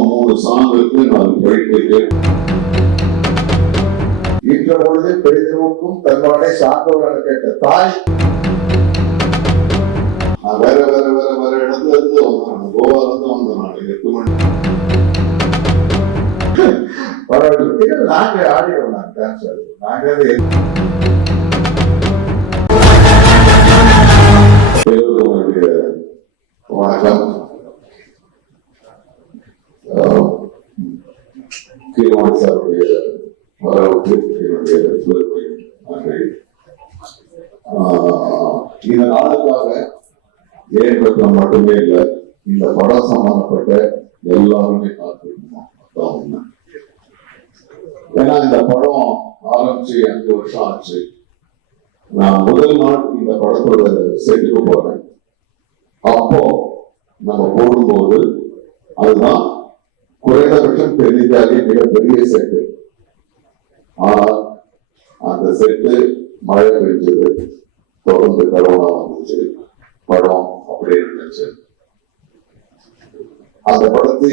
மொத்தம் 3 சாங் இருக்கு. நான் கேட்டு இன்ற பொழுது பெரிதும் தன்னுடைய சார்ந்தவர்கள் கேட்ட தாய் வேற வேற வேற வேற இடத்துல இருந்து வந்தாங்க. கோவால இருந்து வந்தேன். 8 மணி நாங்க ஆடிடுவோம். டான்ஸ் ஆடுவோம். நாங்க வணக்கம். கீழ்வாணி சாருடைய வரவுக்கு என்னுடைய நன்றி. இந்த நாளுக்காக ஏற்பட்டம் மட்டுமே இல்லை, இந்த படம் சம்பந்தப்பட்ட எல்லாருமே காத்திருக்கணும். ஏன்னா இந்த படம் ஆரம்பிச்சு 5 வருஷம் ஆச்சு. நான் முதல் நாள் இந்த படத்தோட செட்டுக்கு போறேன். அப்போ நம்ம போடும்போது அதுதான் குறைந்தபட்சம் தென்னிந்தியாவிலே மிகப்பெரிய செட்டு. ஆனால் அந்த செட்டு மழை பெஞ்சது, தொடர்ந்து கரோனா வந்துச்சு, படம் அப்படியே இருந்துச்சு. அந்த படத்தை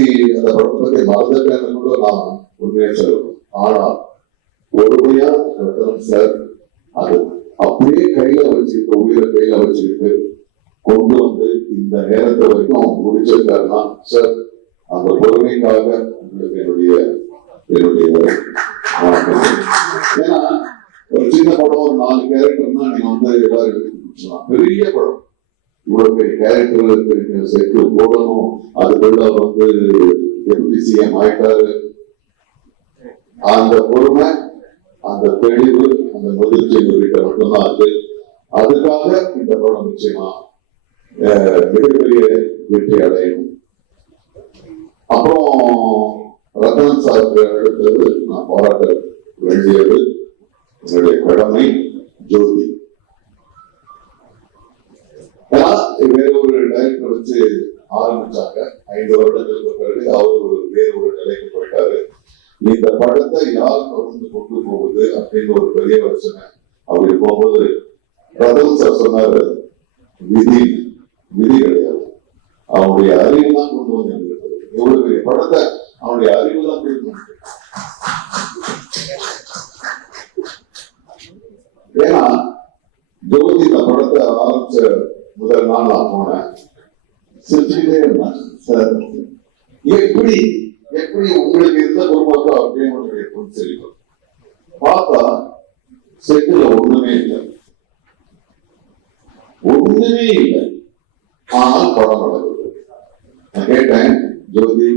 பற்றி மறந்துட்டேன்னு கூட நான் உண்மையை சொல்லணும். ஆனால் ஒருமையா சார் அது அப்படியே கையில வச்சுக்கிட்டு, உயிரை கையில வச்சுக்கிட்டு கொண்டு வந்து இந்த நேரத்தை வரைக்கும் அவங்க முடிச்சிருக்காருன்னா சார், அந்த பொறுமைக்காக உங்களுக்கு என்னுடைய ஏன்னா ஒரு சின்ன படம், ஒரு 4 கேரக்டர்னா நீங்க வந்து எல்லாரும் எடுத்து பெரிய படம், இவ்வளவு பெரிய கேரக்டர் சேர்த்து போடணும். அதுக்குள்ள வந்து டெபுட்டி சிஎம் ஆயிட்டாரு. அந்த பொறுமை, அந்த தெளிவு, அந்த முதிர்ச்சி கிட்ட மட்டும்தான் இருக்கு. அதுக்காக இந்த படம் நிச்சயமா மிகப்பெரிய வெற்றி அடையணும். அப்புறம் ரத்தன் சாருக்கு அடுத்தது நான் பாராட்ட வேண்டியது என்னுடைய கடமை ஜோதி. வேற ஒரு டைரக்டர் வச்சு ஆரம்பிச்சாங்க. 5 வருடங்களுக்கு பிறகு அவர் வேறு ஒரு நிலைக்கு போயிட்டாரு. இந்த படத்தை யார் தொடர்ந்து கொண்டு போகுது அப்படின்னு ஒரு பெரிய பிரச்சனை. அப்படி போகும்போது ரத்தன் சார் சொன்னாரு, விதி கிடையாது, அவனுடைய அறிவு தான் கொண்டு வந்து எவ்வளவு பெரிய படத்தை அவனுடைய அறிவு தான் கொண்டு. ஏன்னா ஜோதி இந்த படத்தை ஆரம்பிச்ச முதல் நாள் நான் போனேன், சிரிச்சுக்கிட்டே இருந்தேன். சார் எப்படி உங்களுக்கு இருந்த குடும்பம் அப்படின்னு தெரியும். பார்த்தா செட்டுல ஒண்ணுமே இல்லை. ஆனால் படம் நடக்குது. நான் கேட்டேன், ஜோதி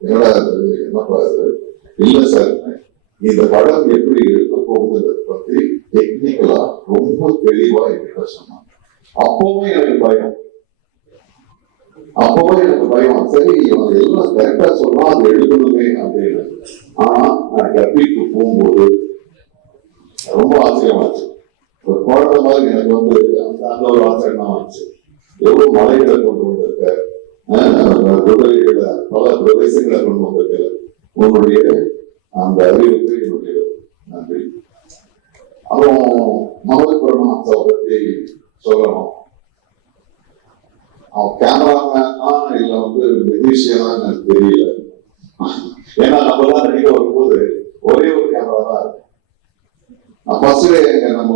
என்னப்பா இது? இல்ல சார், இந்த படம் எப்படி எடுக்க போகுதுன்றத பத்தி டெக்னிக்கலா ரொம்ப தெளிவா என்கிட்ட சொன்னாங்க. அப்பவும் எனக்கு பயம். சரி, இவங்க எல்லாம் கரெக்டா சொன்னா அது எடுக்கணுமே அப்படின்னு. ஆனா நான் கப்பிக்கு போகும்போது ரொம்ப ஆச்சரியமாச்சு. ஒரு குழந்தை மாதிரி எனக்கு வந்து அந்த ஒரு ஆச்சரியம் தான் ஆச்சு. எவ்வளவு மலைகளை கொண்டு வந்திருக்க, குதிரைகளை, பல பிரதேசங்களை கொண்டு வந்திருக்க, உன்னுடைய அந்த அறிவுக்கு என்னுடைய நன்றி. அப்புறம் மகள் பரமாத்மாவை பற்றி சொல்லணும். அவன் கேமராமேனா இல்ல வந்து மெஜிஷியனா எனக்கு தெரியல. ஏன்னா நம்ம எல்லாம் நடிக்க வரும்போது ஒரே ஒரு கேமரா தான் இருக்கு. நான் ஃபர்ஸ்ட் டே நம்ம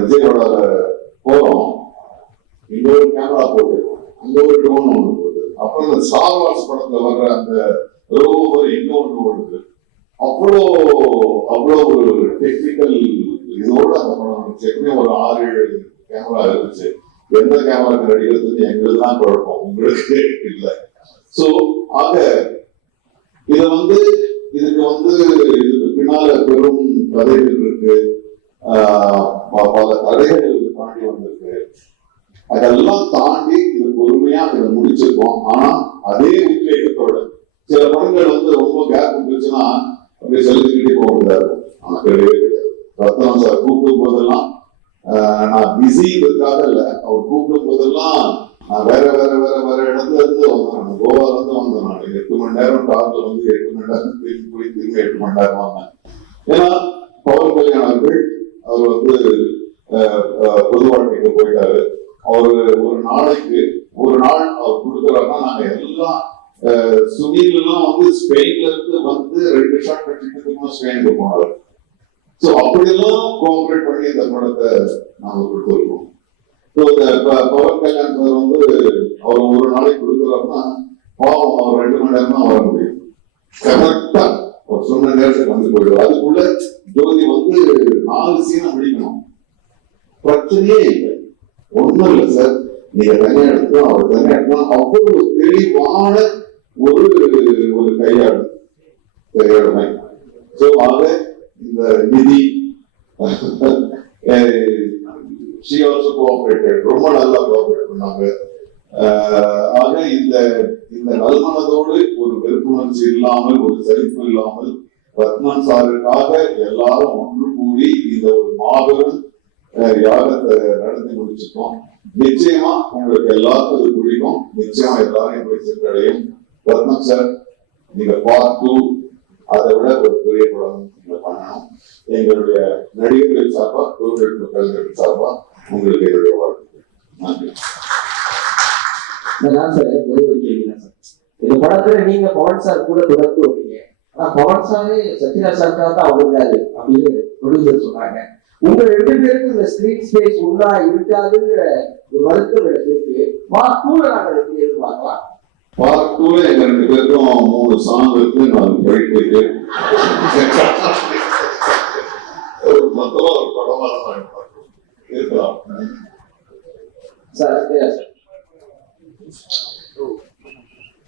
விஜயோட போறோம், இங்க ஒரு கேமரா போட்டு அங்க ஒரு ட்ரோன் ஒண்ணு போகுது. அப்புறம் இந்த ஸ்டார் வார்ஸ் படத்துல வர்ற அந்த ரோவர் இங்க ஒண்ணு ஓடுது. அவ்வளோ ஒரு டெக்னிக்கல் இதோட அந்த படம் இருந்துச்சு. எப்படியும் ஒரு 6-7 கேமரா இருந்துச்சு. எந்த கேமராக்கு நடிக்கிறதுன்னு எங்களுக்கு தான் குழப்பம், உங்களுக்கு இல்லை. சோ ஆக இதுக்கு பின்னால பெரும் கதைகள் இருக்கு, பல தடைகள் தாண்டி வந்திருக்கு. அதெல்லாம் தாண்டி இது பொறுமையா இதை முடிச்சிருக்கோம். ஆனா அதே உத்வேகத்தோட சில படங்கள் வந்து ரொம்ப கேப் இருந்துச்சுன்னா அப்படியே செலுத்திக்கிட்டே போக முடியாது. ஆனா கிடையவே கிடையாது. ரத்னம் சார் கூப்பிடும் போதெல்லாம் நான் பிஸி இருக்காக இல்ல, அவர் கூப்பிடும் போதெல்லாம் நான் வேற இடத்துல இருந்து வந்தேன். கோவால இருந்து வந்தேன். நான் 8 மணி நேரம் கார்ல வந்து 8 மணி நேரம் திரும்பி 8 மணி நேரம் வந்தேன். ஏன்னா பவர் கல்யாணம் அவர் வந்து பொது வாழ்க்கைக்கு போயிட்டாரு. அவரு ஒரு நாள் அவர் கொடுக்குறாருன்னா நாங்க எல்லாம் சுனில் எல்லாம் வந்து ஸ்பெயின்ல இருந்து வந்து 2 ஷாட் கட்டிட்டு ஸ்பெயினுக்கு போனாரு. ஸோ அப்படியெல்லாம் கோஆபரேட் பண்ணி இந்த படத்தை நாம கொடுத்துருக்கோம். ஸோ பவன் கல்யாண் சார் வந்து அவர் ஒரு நாளைக்கு கொடுக்குறாருன்னா பாவம் அவர் 2 மணி நேரம் தான் வர முடியும். கரெக்டா அவர் சொன்ன நேரத்துக்கு வந்து போயிடுவார். அதுக்குள்ள ஜோதி வந்து 4 சீனை முடிக்கணும். பிரச்சனையே இல்லை, ஒண்ணும் இல்லை சார், நீங்க தனியா எடுத்தோம் அவர் தனியா எடுத்தோம். அவ்வளவு தெளிவான ஒரு கையாளுமை. ஸோ ஆக இந்த நிதி she also cooperated, ரொம்ப நல்லா கோஆபரேட் பண்ணாங்க. ஆக இந்த நல்மனதோடு ஒரு வெறுப்புணர்ச்சி இல்லாமல் ஒரு செழிப்பு இல்லாமல் ரத்னன் சாருக்காக எல்லாரும் ஒன்று கூடி இந்த ஒரு மாபெரும் யாகத்தை நடத்தி முடிச்சிருக்கோம். நிச்சயமா உங்களுக்கு எல்லாருக்கும் இது பிடிக்கும். நிச்சயமா எல்லாரையும் போய் சென்றடையும். ரத்னம் சார், நீங்க பார்ட் 2 அதை விட ஒரு பெரிய படம் நீங்க பண்ணணும். எங்களுடைய நடிகர்கள் சார்பா, தொழில்நுட்ப கலைஞர்கள் சார்பா உங்களுக்கு என்னுடைய வாழ்த்துக்கள். நன்றி. இந்த படத்துல நீங்க பவன் சார் கூட தொடர்ந்து வரீங்க. ஆனா பவன் சாரே சத்யராஜ் சாருக்காக தான் அவருக்காரு அப்படின்னு ப்ரொடியூசர் சொன்னாங்க. உங்க 2 பேருக்கு இந்த ஸ்கிரீன் ஸ்பேஸ் உண்டா இருக்காதுங்கிற ஒரு வருத்தம் இருக்கு. பார்ட் 2ல நாங்க எப்படி எதிர்பார்க்கலாம்? பார்ட் 2ல எங்க 2 பேருக்கும் 3 சாங் இருக்கு. 4 ஃபைட் இருக்கு. மொத்தமா ஒரு படமா தான் இருக்கலாம் சார்.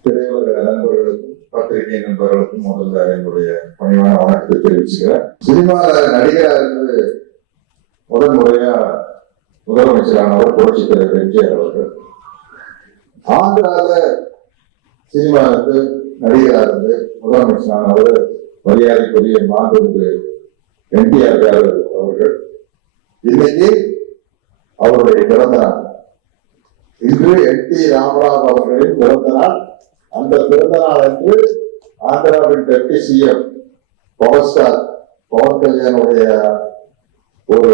திரையுலக நண்பர்களுக்கும் பத்திரிகை நண்பர்களுக்கும் முதல்ல என்னுடைய பணிவான வணக்கத்தை தெரிவிச்சுக்கிறேன். சினிமால நடிகரா இருந்து முதல் முறையா முதலமைச்சரானவர் புரட்சித் தலைவர் எம்ஜிஆர் அவர்கள். ஆந்திரால சினிமாவுக்கு நடிகரா இருந்து முதலமைச்சரானவர் மரியாதைக்குரிய மாண்புமிகு என்டிஆர் அவர்கள். இன்னைக்கு அவருடைய பிறந்த நாள். இன்று என்.டி. ராமராவ் அவர்களின் பிறந்த நாள். அந்த பிறந்த நாள் அன்று ஆந்திராவின் deputy CM power star Pawan கல்யாணுடைய ஒரு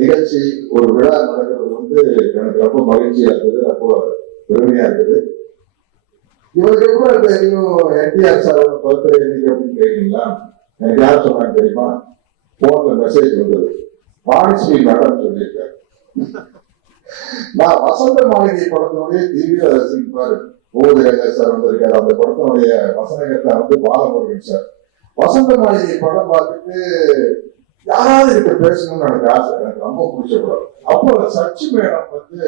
நிகழ்ச்சி, ஒரு விழா நடக்கிறது வந்து எனக்கு ரொம்ப மகிழ்ச்சியா இருக்குது, ரொம்ப பெருமையா இருக்குது. இவருக்கு கூட தெரியும் என்டிஆர் சாரோட பர்த்டே இன்னைக்கு அப்படின்னு கேட்குறீங்களா? எனக்கு யார் சொன்னாங்க தெரியுமா? போன்ல மெசேஜ் வந்தது. வாணிஸ்ரீ மேடம் சொல்லியிருக்காரு. நான் வசந்த மாளிகை படத்தினுடைய தீவிர ரசிப்பாரு. ஓவியராஜா சார் வந்திருக்காரு. அந்த படத்தினுடைய வசனகத்தை வந்து பாலமுருகன் சார். வசந்த மாளிகை படம் பார்த்துட்டு யாராவது கிட்ட பேசணும்னு எனக்கு ஆசை, எனக்கு ரொம்ப பிடிச்ச படம். அப்போ சச்சி மேடம் வந்து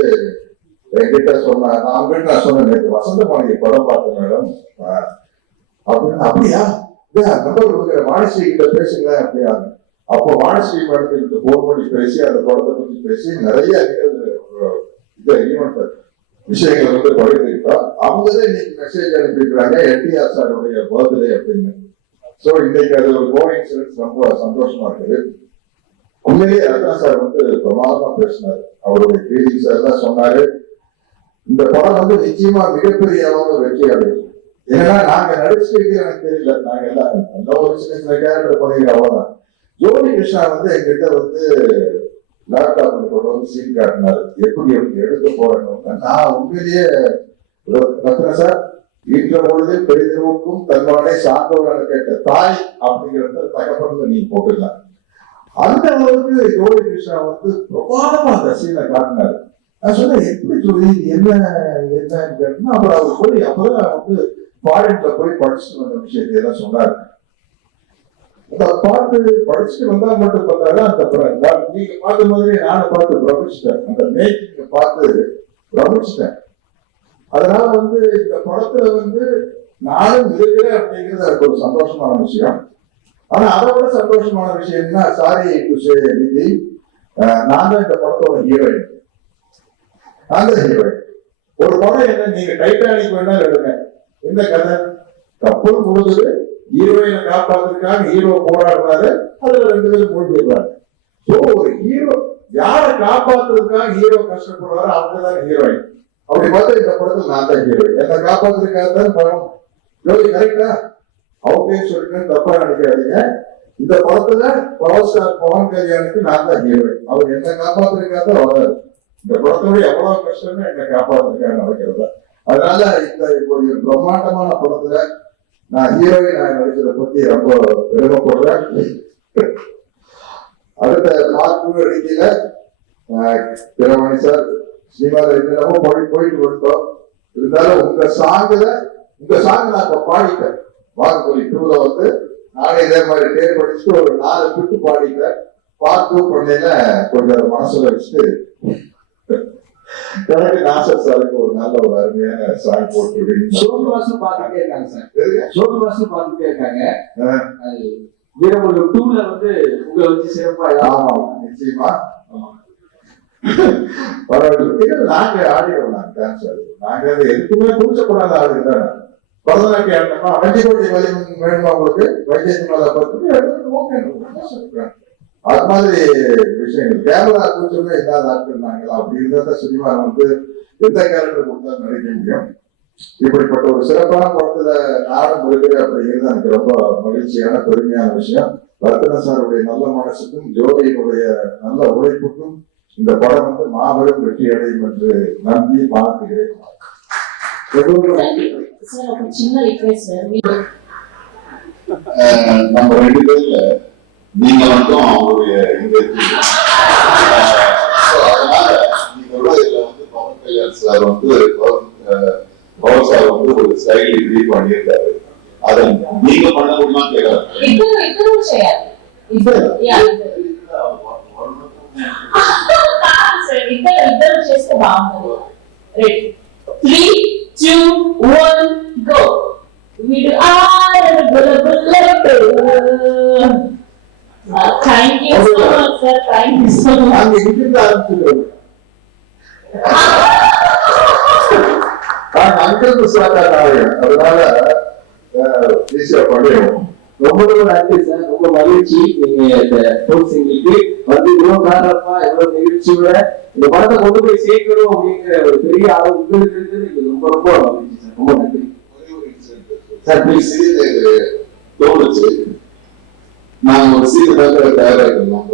என்கிட்ட சொன்னாங்க. நான் அவங்ககிட்ட நான் சொன்னேன், வசந்த மாளிகை படம் பார்த்தேன் மேடம் அப்படின்னு. அப்படியா, நண்பர்கள் வாணிஸ்ரீ கிட்ட பேசுங்க அப்படியா. அப்போ வாணிஸ்ரீ மேடத்துக்கு போன் பண்ணி பேசி அந்த படத்தை பற்றி பேசி நிறைய விஷயங்கள் வந்து பகிர்ந்துக்கிட்டோம். அவங்களே இன்னைக்கு மெசேஜ் அனுப்பியிருக்கிறாங்க என்டிஆர் சாருடைய பர்த்டே அப்படின்னு. ஸோ இன்னைக்கு அது ஒரு கோஇன்சிடன்ஸ், ரொம்ப சந்தோஷமா இருக்குது. உண்மையிலேயே ரத்னா சார் வந்து பிரமாதமா பேசினாரு. அவருடைய ஃபீலிங்ஸ் எல்லாம் சொன்னாரு. இந்த படம் வந்து நிச்சயமா மிகப்பெரிய அளவுல வெற்றி அடையும். ஏன்னா நாங்க நடிச்சிருக்க எனக்கு தெரியல, நாங்க எல்லாம் நல்ல ஒரு சின்ன சின்ன கேரக்டர் பண்ணிக்கிற அவ்வளவுதான். ஜோதி கிருஷ்ணா வந்து எங்கிட்ட வந்து லேப்டாப் கொண்டு வந்து சீன் காட்டினாரு, எப்படி எப்படி எடுக்க போறேன்னு. நான் உண்மையிலேயே ரத்னா சார் வீட்டுல பொழுது பெரிதற்கும் தன்மானே சார்ந்தவர்கள் கேட்ட தாய் அப்படிங்கிறத தகப்பன் நீங்க போட்டுக்கலாம். அந்த அளவுக்கு ஜோதி கிருஷ்ணா வந்து பிரமாதமா அந்த சீனை காட்டினாரு. நான் சொன்னேன், எப்படி சொல்லி என்னன்னு கேட்டா, அப்புறம் அவர் போய் அப்பதான் வந்து ஃபாரின்ல போய் படிச்சுட்டு வந்த விஷயத்தை எல்லாம் சொன்னாரு. அந்த பாட்டு படிச்சுட்டு வந்தா மட்டும் பார்த்தாரு. அந்த நீங்க பார்த்த மாதிரி நானும் பார்த்து பிரமிச்சிட்டேன். அந்த மேக்கிங்க பார்த்து பிரமிச்சிட்டேன். அதனால வந்து இந்த படத்துல வந்து நானும் இருக்கிறேன் அப்படிங்கிறது எனக்கு ஒரு சந்தோஷமான விஷயம். ஆனா அதை விட சந்தோஷமான விஷயம் என்ன, சாரி டு சே நிதி, நான் தான் இந்த படத்தோட ஹீரோயின். நான் தான் ஹீரோயின். ஒரு படம் என்ன, நீங்க டைட்டானிக் வேணா எடுங்க, என்ன கதை, கப்பல் முழுது ஹீரோயினை காப்பாத்துறதுக்காக ஹீரோ போராடுறாரு, அதுல 2 பேரும் போயிடுறாரு. சோ ஒரு ஹீரோ யாரை காப்பாத்துறதுக்காக ஹீரோ கஷ்டப்படுறாரு, அவங்கதான் ஹீரோயின். அப்படி பார்த்தா இந்த படத்துல நான் தான் ஹீரோயின். என்னை காப்பாத்துறதுக்காக தான் படம். ஜோதி கரெக்டா அவங்க சொல்லிட்டு தப்பா நினைக்காதீங்க. இந்த படத்துல பவர் ஸ்டார் பவன் கல்யாணுக்கு நான் தான் ஹீரோயின். அவர் என்னை காப்பாத்துறதுக்காக தான் வராரு. இந்த படத்தோட எவ்வளவு கஷ்டமே என்னை காப்பாத்துறதுக்காக நடக்கிறதா. அதனால இந்த இப்படி ஒரு பிரம்மாண்டமான படத்துல நான் ஹீரோயின் நடிச்சதை பத்தி ரொம்ப பெருமைப்படுறேன். அடுத்த பார்ட் அடிக்கையில பிரமணி சார் சினிமாவில் என்னென்னமோ போயிட்டு வந்தோம். இருந்தாலும் உங்க சாங் நான் இப்ப பாடிட்டேன். வாக்குப்பள்ளி 2ல வந்து நானே இதே மாதிரி டேப் படிச்சுட்டு ஒரு 4 பிட்டு பாடிட்டேன். பார்ட் 2 பண்ணையில கொஞ்சம் மனசுல வச்சுட்டு எனக்கு நாசர் சாருக்கு ஒரு நல்ல ஒரு அருமையான சாங் போட்டு சோமவாசம் பார்த்துட்டே இருக்காங்க சார். சோமவாசம் பார்த்துட்டே இருக்காங்க. வீரமல்லூர் 2ல வந்து உங்களை வச்சு சிறப்பா நிச்சயமா பரவாயில்ல. நாங்க ஆடியோம் டான்ஸ் ஆடுவோம். நாங்க எதுக்குமே கூச்சப்படாத ஆளுங்க. பரதநாட்டியம் ஆடணுமா, வண்டி கோடி வலிமை வேணுமா உங்களுக்கு, வைத்தியத்து மேல பார்த்து ஓகே. அது மாதிரி விஷயங்கள் கேமரா கூச்சமே இல்லாத ஆட்கள் நாங்கள். அப்படி இருந்தா சினிமா வந்து எந்த கேரக்டர் கொடுத்தா நடிக்க முடியும். இப்படிப்பட்ட ஒரு சிறப்பான படத்துல நானும் இருக்கிறேன் அப்படிங்கிறது எனக்கு ரொம்ப மகிழ்ச்சியான பெருமையான விஷயம். ரத்ன சாருடைய நல்ல மனசுக்கும் ஜோதியினுடைய நல்ல உழைப்புக்கும் இந்த படம் வந்து மாபெரும் வெற்றி அடையும் என்று நம்பி பார்க்கிறேன். நம்ம 2 பேர்ல நீங்க மட்டும் அவங்களுடைய அதனால நீங்க இதுல வந்து பவன் கல்யாண் சார் வந்து பவர் சார் வந்து ஒரு ஸ்டைல் இப்படி பண்ணியிருக்காரு. அதை நீங்க பண்ண முடியுமா கேட்கலாம். ఇద్దరు చేస్తే బాగుంటుంది. 3, 2, 1 గో. వీడు thank you so much sir. Thank you so much. அங்கிருந்து சாட்டாங்க. அதனால ஈஸியா பண்ணிடுவோம். ரொம்ப நன்றி சார். ரொம்ப மகிழ்ச்சி நீங்க இந்த சிங்கிக்கு வந்து இவ்வளவு காரணமா எவ்வளவு நிகழ்ச்சியோட இந்த படத்தை கொண்டு போய் சேர்க்கணும் அப்படிங்கிற ஒரு பெரிய அளவு உங்களுக்கு இருக்குது. ரொம்ப ரொம்ப மகிழ்ச்சி சார். ரொம்ப நன்றி சார். ப்ளீஸ் தோணுச்சு நாங்க ஒரு சீனுக்காக தயாராகிருந்தோம்.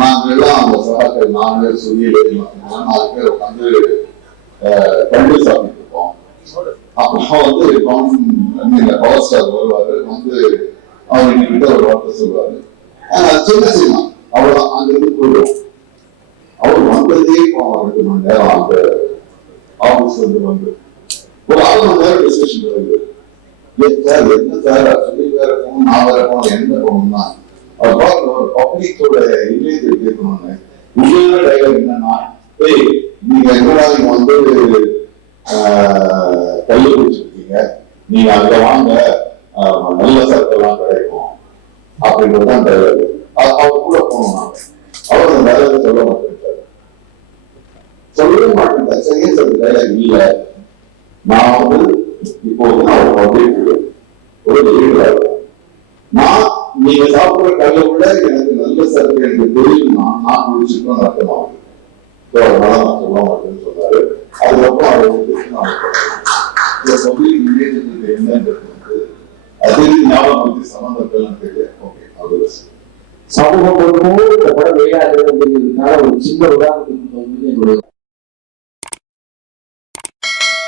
நாங்க எல்லாம் அந்த சகாக்கள் 4 பேர் சுனில் 4 பேர் உட்காந்து கண்டு சாப்பிட்டு இருக்கோம். அப்புறம் வந்து பவர் ஸ்டார் வருவாரு. வந்து அவங்க கிட்ட ஒரு வார்த்தை சொல்லுவாரு. சின்ன அவ்வளவுதான். அங்கிருந்து போயிடுவோம். அவர் வந்ததே 2 மணி நேரம் அந்த ஆபீஸ் வந்து ஒரு 6 மணி நேரம் டிஸ்கஷன் வருது. என்ன சார் சொல்லி வேற போகணும், நான் வேற போகணும், என்ன போகணும்னா அவர் பார்க்க ஒரு பப்ளிக்கோட இமேஜ் கேட்கணும்னு. உண்மையான டைலாக் என்னன்னா, நீங்க என்னடா நீங்க வந்து கையை பிடிச்சிருக்கீங்க, நீங்க அங்க வாங்க நல்ல சரக்கெல்லாம் கிடைக்கும் அப்படின்றதுதான் டைலாக். அவர் கூட போனோம். நாங்க அவர் அந்த டைலாக் சொல்ல மாட்டேன், சொல்லவே மாட்டேன். சரியா சொல்ற டைலாக் இல்ல. நான் வந்து இப்போ நான் ஒரு லீடரா இருக்கும். நான் நீங்க சாப்பிடுற கல்லை விட எனக்கு நல்ல சரக்கு எனக்கு தெரியும்னா நான் முடிச்சுக்கணும் அர்த்தமாகும். அதனால நான் சொல்ல மாட்டேன்னு சொன்னாரு. அதுக்கப்புறம் அதை வந்து என்னன்றது வந்து அது ஞாபகம் சம்பந்தப்பெல்லாம் தெரியல. ஓகே, அது சமூகம் இந்த படம் வெளியாகுது அப்படிங்கிறதுனால ஒரு சின்ன உதாரணத்துக்கு